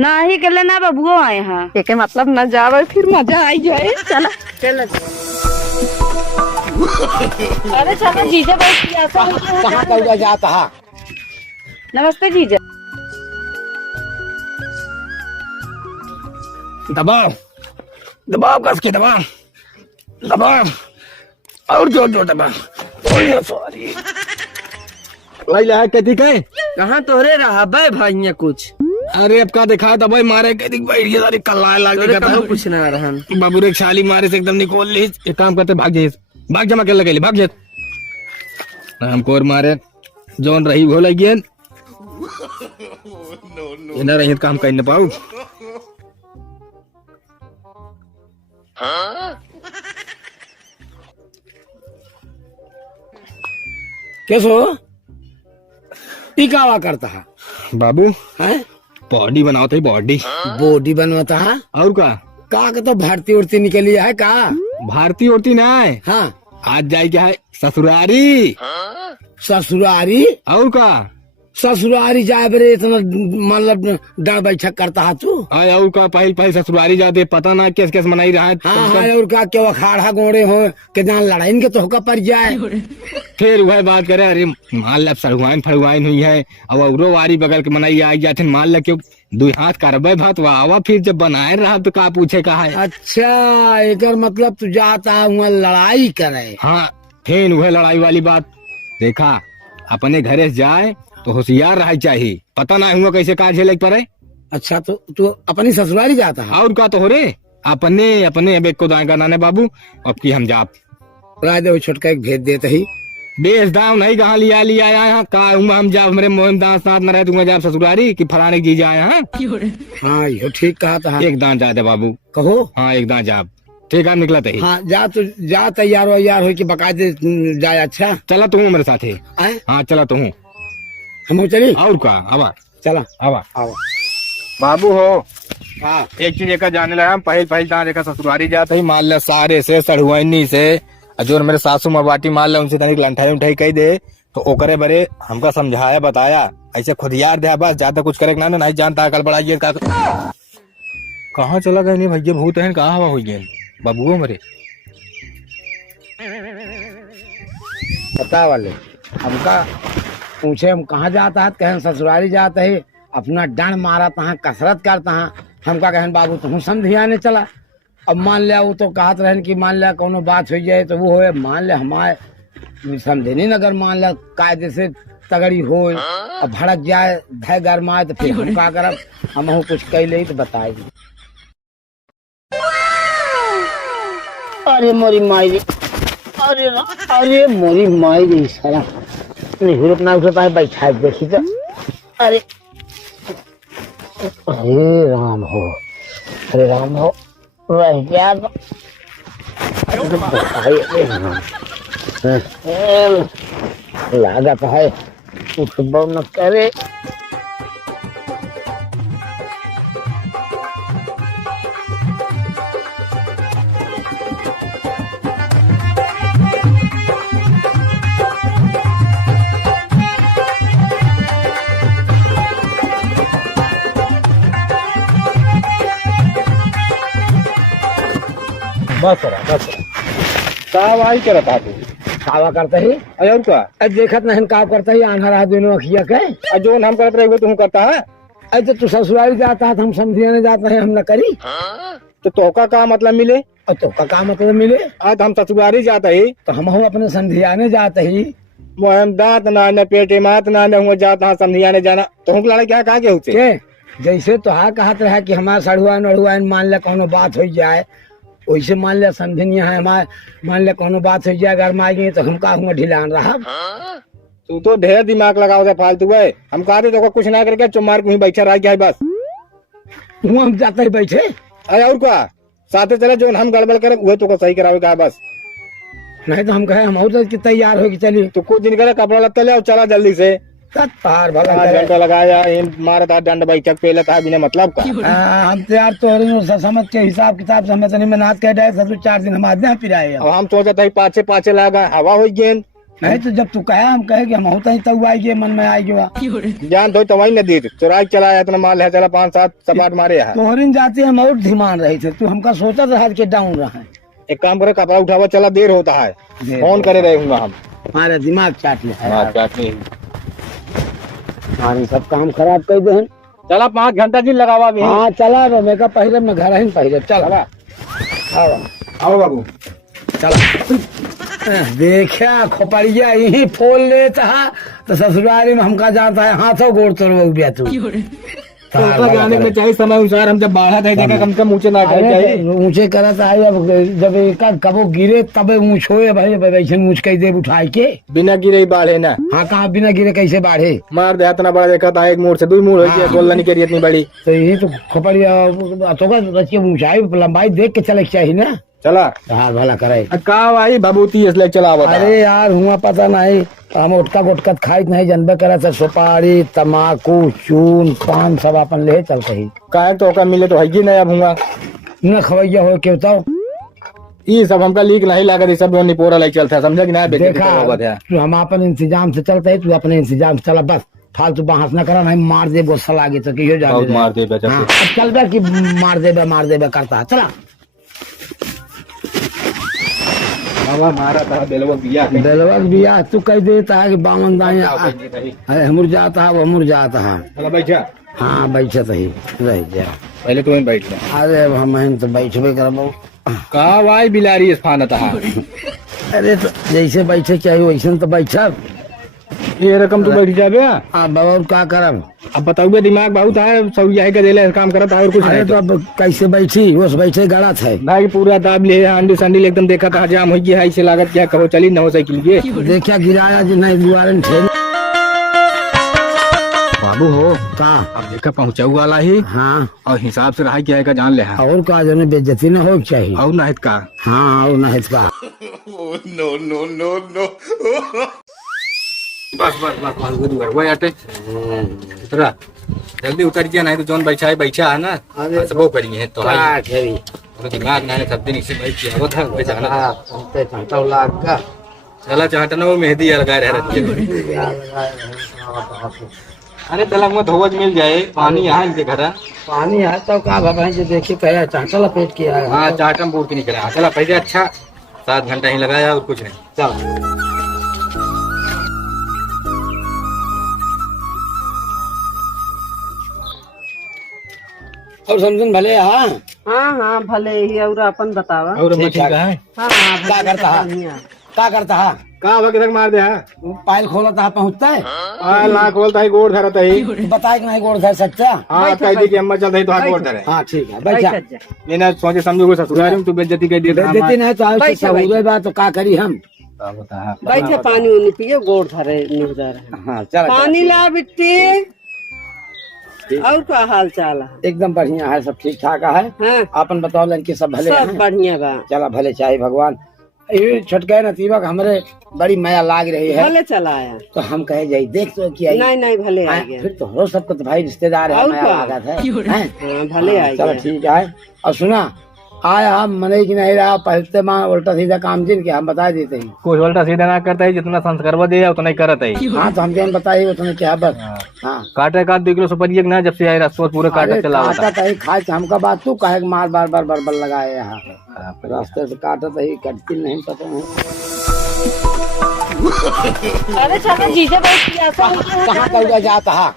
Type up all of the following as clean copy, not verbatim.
ना ही कर लेना बबुओ आए हाँ एक मतलब न जावे फिर मजा आई जाए। चला चलो अरे चलो जीजा बहुत ऐसा कहाँ कौआ जाता है? नमस्ते जीजा। दबाओ दबाओ कस के दबाओ दबाओ और जोर जोर दबाओ। सॉरी लाई कहती कहे कहाँ तोरे रहा भाई ये कुछ। अरे अब का देखा था भाई मारे कहती बैठ गया सारी कल्ला लाग कहाँ कुछ ना रहा बाबू रे छाली मारे से एकदम निकोल ली। एक काम करते भाग जाइए भाग जमा कर लगे भाग जाए हमको और मारे जोन रही हो लगी ना रही काम कर न पाऊ। कैसो टीकावा करता है बाबू है बॉडी बनाता है बॉडी बनवाता है और का तो भारतीय उड़ती निकली है का भारतीय उड़ती ना है। हाँ आज जाए क्या है ससुरारी ससुरारी और का ससुरारी जाए बरे इतना मतलब डर बैठक करता है तू। हाँ और का पहले ससुरारी जाते पता ना कैसे कैसे मनाई रहा है। हाँ और का क्या अखाड़ा गोड़े हो के जहाँ लड़ाई के तो होका पड़ जाए फिर वह बात करे अरे मान लब सड़ुआइन फड़ुआइन हुई है अब औरो वारी बगल के मनाई आई जाते मान ल क्यों दो हाथ करबे भात वावा फिर जब बनाए रहा तो का पूछे का है। अच्छा एक मतलब तू जाता हुआ लड़ाई करे। हाँ फिर वह लड़ाई वाली बात देखा अपने घरे जाए तो होशियार रह चाहिए पता ना हुआ कैसे काज झेले पड़े। अच्छा तो तू अपनी ससुरारी जाता है और का तो हो रे अपने अपने अब को दाएगा नाने बाबू अब की हम जाप राय दे छोटका एक भेज देते ही बेच दाम नहीं कहाँ लिया यहाँ का हम जाप मेरे मोहन दास साथ न रहे दूंगा जाप ससुरारी की फलाने की जाए। हाँ यो ठीक कहा था एक दान जा दे बाबू कहो। हाँ एक दान जाप ठीक है निकला थे। हाँ जा तू जा तैयार हो कि बकायदे जाए। अच्छा चला तू मेरे साथ है। हाँ चला तू हम चली और का आवा चला आवा बाबू हो। हाँ एक चीज एक जाने लगा पहले जहाँ देखा ससुरारी जाते ही मान ले सारे से सड़ुआनी से जो मेरे सासू माँ बाटी मान ले उनसे तनिक लंठाई उठाई कही दे तो ओकरे बरे हमका समझाया बताया ऐसे खुद यार दे बस ज्यादा कुछ करे ना नहीं जानता कल बड़ा ये कहाँ चला गए नहीं भैया भूत है कहाँ हवा हो गए बाबू मेरे पता वाले हमका पूछे हम कहाँ जाता है कहें ससुरारी जाते है अपना डंड मारा तहाँ कसरत करता है हमका कहें बाबू तुम समझियाने चला। अब मान लिया वो तो कहत रहे कि मान लिया कोनो बात हो जाए तो वो हो मान लिया हमारे समझे नहीं अगर मान लिया कायदे से तगड़ी हो अब भड़क जाए धय गरमाए तो फिर हम का करब हम कुछ कह ले तो बताएगी। अरे मोरी माई अरे मोरी माई सारा नहीं अपना उसे पाए बैठा देखी तो अरे अरे राम हो रह गया लागत है कुछ न करे। बस क्या रहता तू कावा करता ही और का देखत नहीं का करता ही आना रहा दोनों अखिया के जो हम करते रहे तुम करता है। अरे तू ससुराली जाता है हम समझियाने जाते हैं हम न करी तो तोका का मतलब मिले और तोका का मतलब मिले आज हम ससुरारी जाते ही तो हम अपने समझियाने जाते ही मोहम दांत ना न पेटे मात ना न हुआ जाता समझियाने जाना तो हम लड़ा क्या कहा के होते जैसे तो हा कहत रहा कि हमारा सड़ुआन अड़ुआन मान लिया कोनो बात हो जाए वैसे मान लिया समझनिया है हमारे मान लिया कोनो बात हो जाए अगर मार गए तो हम का हुआ ढिलान रहा। तू तो ढेर दिमाग लगाओ था फालतू है हम कहते तो कुछ ना करके चुमार को ही बैठा रह गया बस वहाँ हम जाते ही बैठे। अरे और क्या साथे चले जो हम गड़बड़ करे वो तो को सही करावे बस नहीं तो हम कहे हम और तैयार हो कि चलिए तो कुछ दिन करे कपड़ा लत्ता ले और चला जल्दी से तार भला घंटा लगाया मारता डंड बैठक पे लेता है बिना मतलब का। हम तैयार तो समझ के हिसाब किताब से हमें नाच कह रहे सब 4 दिन हम आज पिराए अब हम सोचते ही पाछे पाछे लगा हवा हो गए नहीं तो जब तू कहे हम कहे कि हम होता ही तब आएगी मन में आएगी जान तो वही नदी चुरा के चला इतना माल है चला 5-7 सपाट मारे है। तोहरिन जाते हम और धिमान रहे थे, तू हमका सोचा था के डाउन रहा है। एक काम करे कपड़ा उठावा चला देर होता है फोन करे रहे हूँ हम। हमारा दिमाग चाट ले चला सब काम खराब कर दे। 5 घंटा जी लगावा भी। हाँ चला मैं का पहले मैं घर ही पहले चल आओ बाबू चला। देखा खोपड़िया यही फोल लेता है तो ससुरारी में हमका जाता है हाथों गोड़ तोड़ गया तू। जाने में चाहिए समय अनुसार हम जब बाढ़ा थे जगह कम कम ऊंचे ना चाहिए ऊंचे करता है। अब जब एक कबो गिरे तबे ऊंच होए भाई वैसे ऊंच कई दे उठाई के बिना गिरे बाढ़े ना। हाँ कहाँ बिना गिरे कैसे बाढ़े मार दे इतना बड़ा देखा था एक मोड़ से 2 मोड़ हो गया बोलना नहीं करिए इतनी बड़ी तो यही तो खोपड़िया तो ऊंचाई लंबाई देख के चले चाहिए ना। चला हाँ भला करे का भाई बबूती इसलिए चला। अरे यार हुआ पता नहीं हम उठका गुटकत खाई नहीं जनबे करे तो सुपारी तमाकू चून पान सब अपन ले चलते ही काहे तो का मिले तो है नहीं अब हुआ न खवैया हो के बताओ ये सब हमका लीक नहीं लागत सब निपोरा लाइक चलता है समझा कि ना देखा तू हम अपन इंतजाम से चलते है तू अपने इंतजाम से चला बस फालतू बहस न करा नहीं मार दे गुस्सा लागे तो कहियो जा मार दे चल बे कि मार दे करता चला मारा था बेलवा बिया तू कह देता है कि बामन दाएं हमर जाता है वो हमर जाता है बैठा। हाँ बैठत ही रह जा पहले तो बैठ ले। अरे हम तो बैठबे करबो कहा भाई बिलारी स्थान था। अरे तो जैसे बैठे चाहिए वैसे तो बैठब ये रकम तो बैठ जाबे। हाँ बाबा का करब अब बताओ दिमाग बहुत है सब यही का देले काम करता है और कुछ अरे नहीं तो अब कैसे बैठी उस बैठे गड़ा था भाई पूरा दाब ले अंडी संडी एकदम देखा था जाम हो गया है इसे लागत क्या कहो चली न हो साइकिल के देखा गिराया जी नहीं दुआरन थे बाबू हो का अब देखा पहुंचाऊ वाला ही। हाँ और हिसाब से रहा क्या का जान ले और का जो बेइज्जती न हो चाहिए और नाहित का। हाँ और नाहित का बस वो आटे उतरा जल्दी उतर गया नहीं तो जोन बैठा है ना सबो करिए तो दिमाग ना सब दिन इसी बैठ किया था वही जाना चला चाहता ना वो मेहंदी लगा रहे। अरे चला वो धोवज मिल जाए पानी यहाँ इनके घर पानी है तो का भाई जो देखिए कहे चाटा लपेट किया है। हाँ चाटम बूट के निकला चला पहले अच्छा 7 घंटा ही लगाया और कुछ नहीं। चल और समझन भले हाँ हाँ भले ही और अपन बतावा। और ठीक है। हाँ क्या करता है कहाँ भाग तक मार दे पायल खोलता है पहुँचता है ना खोलता है गोड़ धरता है बताए कि नहीं गोड़ धर सकता। हाँ कह दी कि अम्मा चलता है तो हाथ गोड़ धरे। हाँ ठीक है बैठा ये ना सोचे समझो ससुराल में तू बेइज्जती कर देती नहीं तो बात तो का करी हम बैठे पानी उनी पिए गोड़ धरे निगुजर। हाँ चल पानी ला बिट्टी और क्या हाल चाल है। एकदम बढ़िया है सब ठीक ठाक है। हाँ अपन बताओ लड़के सब भले सब बढ़िया बा। चला भले चाहे भगवान ये छटके नतीबा हमरे बड़ी माया लाग रही है भले चला आया तो हम कहे जाई देख तो क्या नहीं भले आ गया फिर तो हो सबको तो भाई रिश्तेदार है माया लागत है। हाँ भले आ चलो गया ठीक है। और सुना आया हम मने की नहीं रहा पहले मां उल्टा सीधा काम जिन के हम बता देते हैं कोई उल्टा सीधा ना करता है जितना संस्कार दे उतना ही करता है। हाँ तो हम जन बताइए उतना क्या बस। हाँ काटे का 2 किलो सुपारी ना जब से आए रास्ते पूरे काटे चला काटा ही खाए हमका बात तू काहे मार बार बरबल लगाए यहाँ रास्ते से काटत ही कटती नहीं पता नहीं। अरे चलो जीजा बहुत कहाँ कौआ जाता है।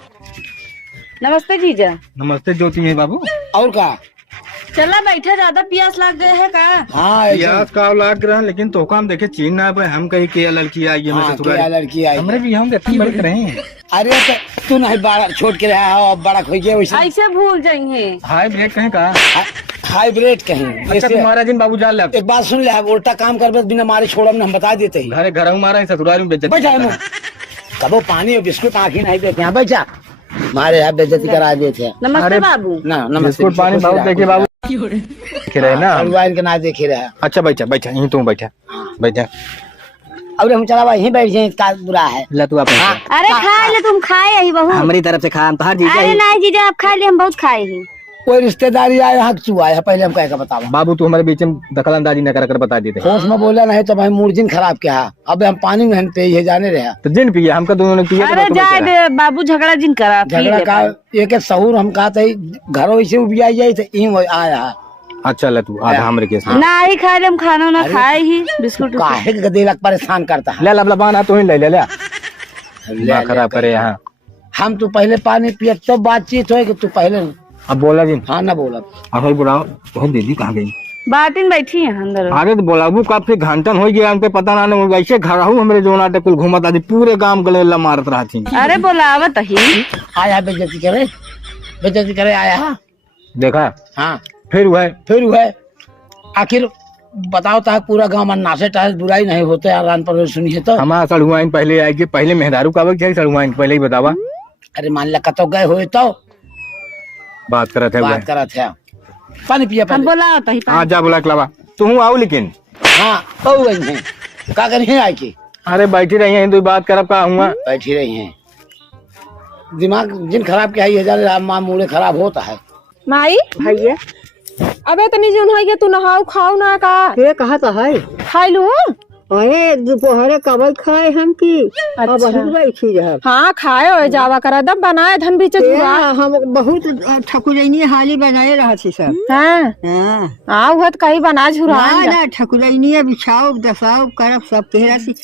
नमस्ते जीजा। नमस्ते ज्योति है बाबू। और का चला बैठे ज्यादा प्यास लग गए है का। हाँ प्यास का लाग रहा लेकिन तो काम देखे चीन ना हम कहीं के लड़की आई है लड़की आई हमरे भी हम बड़े रहे। अरे तो तू नहीं बड़ा छोड़ के रहा है बड़ा खोई गया वैसे ऐसे भूल जाएंगे। हाई ब्रेक कहीं का हाइब्रिड कहीं। अच्छा तुम्हारा जिन बाबू जान ले एक बात सुन ले उल्टा काम कर बिना मारे छोड़ा हम बता देते ही घर मारा ससुराल में बेइज्जती बैठा कबो पानी और बिस्कुट आँखी नहीं देते यहाँ बैठा हमारे यहाँ बेइज्जती करा देते। नमस्ते बाबू। ना नमस्ते पानी बहुत देखे बाबू रहे ना मोबाइल के ना देखे रहे। अच्छा बैठा यहीं तुम बैठा अब हम चला यहीं बैठ जाए का बुरा है ला तू अरे खा ले तुम खाए ही बहू हमारी तरफ से खा हम तो हर अरे नहीं जीजा आप खा ले हम बहुत खाए ही कोई रिश्तेदारी आया हक चू आया, पहले हम कह के बतावा। बाबू तू हमारे बीच में दखल अंदाजी न कर बता देते। होश में बोला नहीं तो भाई मूर्जिन खराब क्या है। अब हम पानी में पे ही जाने रहे तो जिन पिया हमका दोनों ने पिया। अरे जाए दे बाबू, झगड़ा जिन करा झगड़ा का एक सहूर हम कहा था घरों से उबिया जाए तो ई आया है। अच्छा ले तू आधा हमरे केस में ना ही खाए, हम खाना ना खाए ही बिस्कुट। काहे के गदेलक परेशान करता है। ले लब बाना तू ही ले खराब करे यहाँ। हम तो पहले पानी पिए तब बातचीत हो कि तू पहले। अब बोला जी। हाँ ना बोला। अब बुढ़ाओ बहुत दीदी कहाँ गई? बातिन बैठी है अंदर। अरे तो बोलाबू कब से घंटन हो गया उनके पता ना नहीं। वैसे घर हूँ हमरे जो नाटे कुल घूमत आदि पूरे गांव गले मारत रहा थी। अरे बोलावत ही आया बेइज्जती करे आया। देखा? हाँ फिर हुआ आखिर बताओ तो पूरा गांव में नाचे टाइस बुराई नहीं होते आरान पर सुनिए तो। हमारा सड़ुआइन पहले आएगी, पहले मेहदारू का वक्त सड़ुआइन पहले ही बतावा। अरे मान ला कतो गए हुए तो बात करत है पानी पिया हम बोलावत ही। हाँ जा बोला क्लावा तू आओ लेकिन। हाँ तो गई है का करी आई की। अरे बैठी रही है तो बात करब का हुआ। बैठी रही हैं दिमाग जिन खराब क्या है हजार माँ मूड़े खराब होता है। माई भैया अबे तनी जोन है तू नहाऊ खाऊ ना का ये कहा तो है। खाई लू। अरे दोपहरे कब खाए हम की। अब अच्छा। बैठी रह। हाँ खाए हो जावा करा दब बनाए धन बीच हम बहुत ठकुरैनी हाली बनाए रहा थी सब। हाँ हाँ हाँ वह कहीं बना झुरा ना ठकुरैनी बिछाओ दसाओ करब सब तेरा सी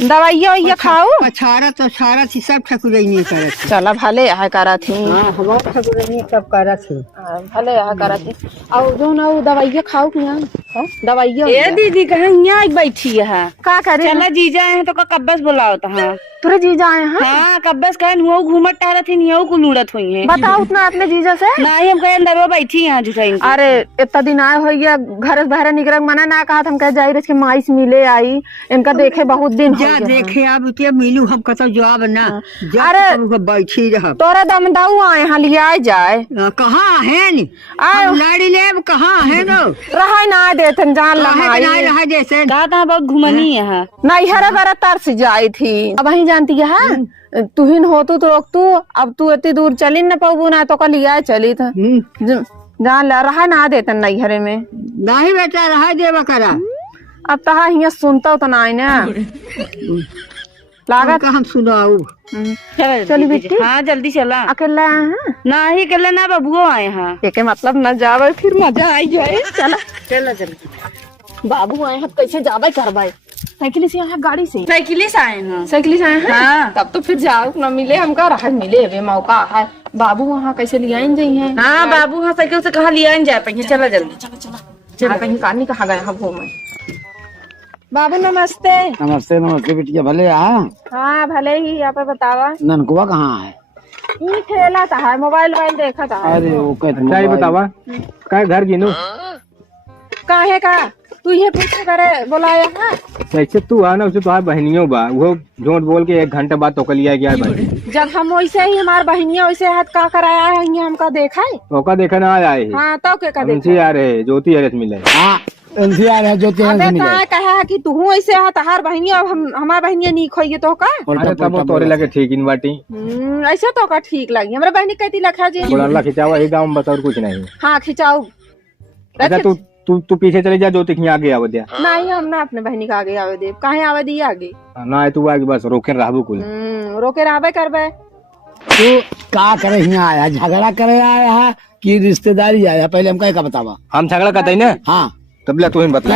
दवाइया वैया खाऊ। पछाड़ा तो छाड़ा थी सब ठकुरैनी करत थी। चला भले यहाँ करा थी। हाँ हमारे ठकुरैनी सब करत थी। भले यहाँ करा थी और जो ना वो दवाइया खाऊ कि यहाँ दवाइया ए दीदी कहाँ यहाँ बैठी है? का करे चला जीजा है तो कब्बस बुलावत है। तुरे जीजा आए हैं। हाँ कब्बस कहन हुआ घूमत टहरत थी नियो को लूड़त हुई है। बताओ उतना अपने जीजा से। नहीं हम कहे अंदर बैठी यहाँ जुटाई। अरे इतना दिन आए हो गया घर बाहर निकल मना ना कहा हम कह जाई के माई से मिले आई इनका देखे बहुत दिन हो जा गया। देखे अब ते मिलू हम कतो जवाब ना। अरे बैठी रह। तोरा दमदाऊ आए यहाँ लिया जाए कहाँ है नी आए लाड़ी लेब कहाँ है नो रहा ना देते जान लहाई रहा जैसे कहा था बहुत घुमनी है। नहीं हरा भरा तरस जाई थी। अब वही जानती है तू ही होतू तो रोक तू अब तू इतनी दूर चली न पाऊ ना तो कल लिया चली था जान ला रहा ना देते नहीं हरे में नहीं बेटा रहा देवा करा। अब तहा यहाँ सुनता तो ना ना लागत हम सुनाऊ। चली बेटी। हाँ जल्दी चला। अकेला आए हैं ना ही कल ना बबुओ आए हैं। के मतलब न जावे फिर मजा आई जाए। चला चला जल्दी। बाबू आए हैं कैसे जावे करवाए साइकिल से आए गाड़ी से साइकिल से आए हैं। साइकिल से आए हैं। हाँ। तब तो फिर जाओ न मिले हमका राह मिले वे मौका है। बाबू वहाँ कैसे ले आए जाई हैं। हाँ बाबू हाँ साइकिल से कहाँ लिया जाए पहिए। चला जल्दी चला कहीं कहानी कहाँ गए हम घूमे। बाबू नमस्ते। नमस्ते नमस्ते बिटिया भले हाँ भले ही यहाँ पे बतावा ननकुआ कहाँ है? ये खेला था है मोबाइल देखा था। अरे वो क्या बतावा का घर गिनू काहे का तू ये पूछ करे बुलाया है। जैसे तू है ना उसे तुम्हारी बहनियों बा वो झूठ बोल के 1 घंटे बाद तो लिया गया भाई। जब हम वैसे ही हमार बहनिया वैसे हाथ का कराया है ये हमका देखा है। ओका देखा ना आए है हाँ तो क्या उनसे देखा यार है ज्योति हरत मिले। हाँ एनसीआर है जो अबे कहा कहा है कि तू ऐसे हाथ हर बहनिया अब हम हमार बहनिया नीक होइए तो का अरे तब वो तोरे लगे ठीक इन बाटी ऐसे तो का ठीक लगी हमरा बहनी कहती लखा जी। बोला खिंचावा ही गाँव में बता और कुछ नहीं। हाँ खिंचाओ। अच्छा तू पीछे चले जा ज्योति की आगे आवे दिया। नहीं हम ना अपने बहनी का आगे आवे दे काहे आवे दी आगे ना तू आगे बस रोके रहबू कुल। रोके रहबे करबे। तू का करे यहाँ आया झगड़ा करे आया है कि रिश्तेदारी आया? पहले हम कहे का बतावा। हम झगड़ा करते ना। हाँ तब तू ही बतला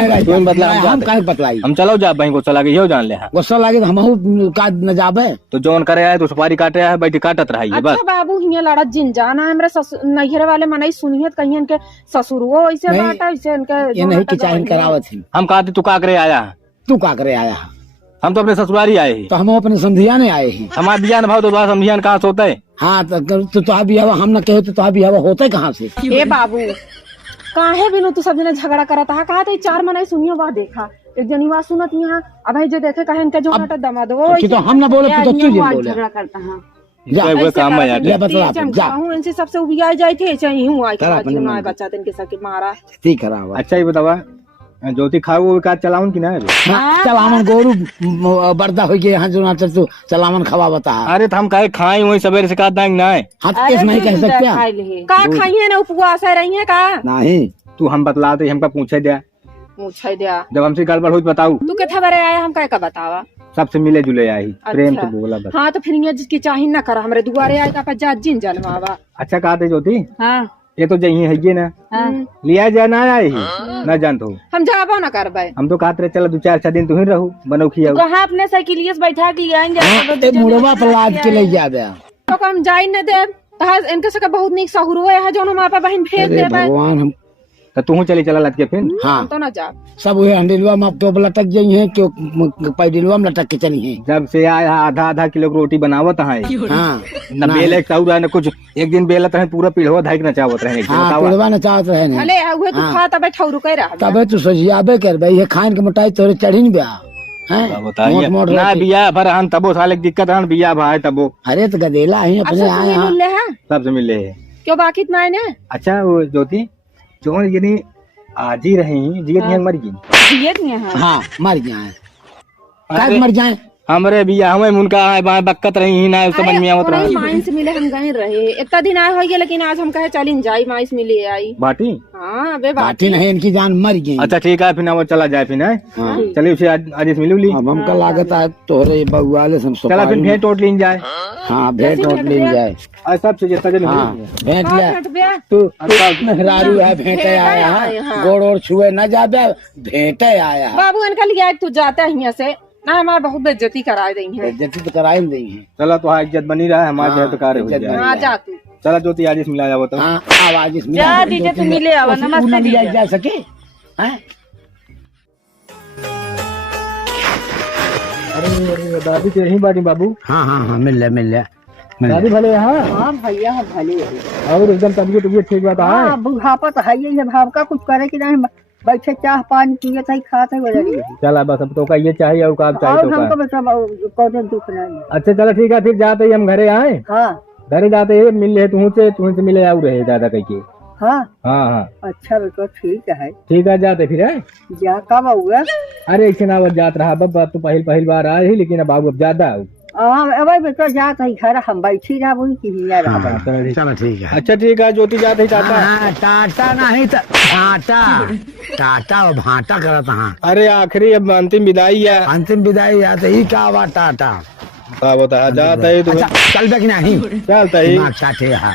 हम कहे बतलाई। हम चलो जा बहन को चला के यो जान ले। गुस्सा लगे तो हम का न जाबे तो जौन करे आए तो सुपारी काटे आए बैठी काटत रही बस। अच्छा बाबू हिया लड़त जिन जाना हमरा नैहरे वाले मनई सुनियत कहियन के ससुरवो वैसे बाटा वैसे इनके ये नहीं कि चाहे करावत ही। हम कहते तू का करे आया? तू का करे आया? हम तो अपने ससुरारी आए हैं। तो हम अपने संधिया ने आए हैं। हमारे बिया भाव तो समझियान कहाँ से होता है? हाँ तो तुहा बिया हम न कहे तो तुहा बिया होता है कहाँ से? ए बाबू काहे बिनु तू सब जने झगड़ा करत हा कहा थे 4 मनई सुनियो बा देखा एक जनी वा सुनत यहाँ अब जो देखे कहे इनके जो हटा दमा दो तो हम न बोले तो तू बोले झगड़ा करता है। वो काम में ले बतला जा। इनसे सबसे उबिया जाए थे ऐसे ही हूँ आई बच्चा दिन के सके मारा ठीक है। अच्छा ये बतावा ज्योति खाओ वो काज चलाऊं कि ना चलावन गोरू बर्दा हो गए यहाँ जो ना तो चलावन खवा बता। अरे तो हम कहे खाए वही सवेरे से काट देंगे ना हाथ केस नहीं कह सकते हैं। का खाई है ना उपवास है रही है का नहीं तू हम बतलाते हमका पूछे दिया पूछे दिया जब हमसे गड़बड़ हुई बताऊ तू के खबर आया हम का बतावा सबसे मिले जुले आई प्रेम से बोला बस। हाँ तो फिर ये जिसकी चाही ना करा हमारे दुआरे आएगा पर जा जिन जन्मावा। अच्छा कहा थे ज्योति हाँ ये तो जही है ये ना लिया जाए ना आए ही ना जानते हो हम जाबो ना करबे। हम तो कहते रहे चलो 2-4 दिन तू ही रहू बनो खिया कहाँ अपने साइकिलिये से बैठा के ले आएंगे मुड़वा पर लाद के ले जाबे तो हम जाई न दे तहा इनके सके बहुत निक सहुरो है जो हम आपा बहन भेज देबे। भगवान हम तो तू चली चला लट के फिर हाँ तो ना जा सब वही हंडिलवा में तो लटक गई है क्यों पैडिलवा में लटक के चली है। जब से आया आधा किलो की रोटी बनावत है हाँ न बेले चाउर न कुछ एक दिन बेलत रहे पूरा पिढ़वा धाई के नचावत रहे हाँ पिड़वा न चाहत रहे नहीं अले हुए तू खा तबे ठौरू कह रहा तबे तू सोचियाबे कर भाई ये खान के मोटाई तोरे चढ़ी नहीं ब्याह बताइए ना बिया भर हन तबो साले दिक्कत हन बिया भाई तबो। अरे तो गदेला है अपने आए यहाँ मिल ले है सबसे मिले है क्यों बाकी इतना है ना। अच्छा वो ज्योति जो यानी आज ही रही जियत नहीं मर गई ये नहीं है हाँ मर जाए काहे मर जाए हमरे बिया हमें उनका बक्कत रही ही ना समझ में आवत रहा माइन से मिले हम गए रहे इतना दिन आए हो गए लेकिन आज हम कहे चलिन जाई माइन से मिले आई बाटी। हाँ बे बाटी नहीं इनकी जान मर गई। अच्छा ठीक है फिर ना वो चला जाए फिर ना चलिए उसे आज इस मिलू ली अब हमका लागत है तोहरे बउआले से हम चला फिर भेंट ओट लीन जाए। हाँ भेंट ओट लीन जाए सब से जितना जन हाँ भेंट ले तू तू मेहरारू है भेंटे आया है गोड़ और छुए न जाबे भेंटे आया है। बाबू इनका लिया तू जाता है यहाँ से ना हमारे बहुत बेइज्जती करा दी है। इज्जत तो कराई नहीं दी है। चला तो इज्जत बनी रहा है हमारे जो तो कार्य हो जाए। हाँ जा तू चला ज्योति आज मिला जाओ तो हाँ आवाज इसमें जा दीजिए तू मिले आवा नमस्ते दीजिए जा सके हैं। अरे दादी तेरे ही बाटी बाबू। हाँ हाँ हाँ मिल ले दादी भले यहाँ हाँ भैया हम भले और एकदम तबीयत ठीक बात है। हाँ बुढ़ापा तो है ही है भाव का कुछ करे कि नहीं बैठे चाह पानी पिए थे खाते हुए चला बस अब तो का ये चाहिए और का चाहिए और तो हमको का। बता कौन दुख नहीं। अच्छा चलो ठीक है फिर जाते ही हम घरे आए हाँ घरे जाते ही मिल ले तुमसे मिले आऊ रहे दादा कह के। हाँ हाँ हाँ अच्छा बेटा ठीक है जाते फिर है। जा कब आऊगा। अरे ऐसे ना जात रहा बब तो पहल बार आए ही लेकिन अब बाबू अब ज्यादा अब बेटा जात है घर हम बैठी रहा वही की रहा। चलो ठीक है। अच्छा ठीक है ज्योति जाते ही टाटा। हाँ टाटा नहीं टाटा टाटा और भाटा करत हाँ। अरे आखिरी अब अंतिम विदाई है। अंतिम विदाई आते ही का हुआ टाटा बता जाता है अच्छा चल बे कि नहीं चलता ही अच्छा ठीक है।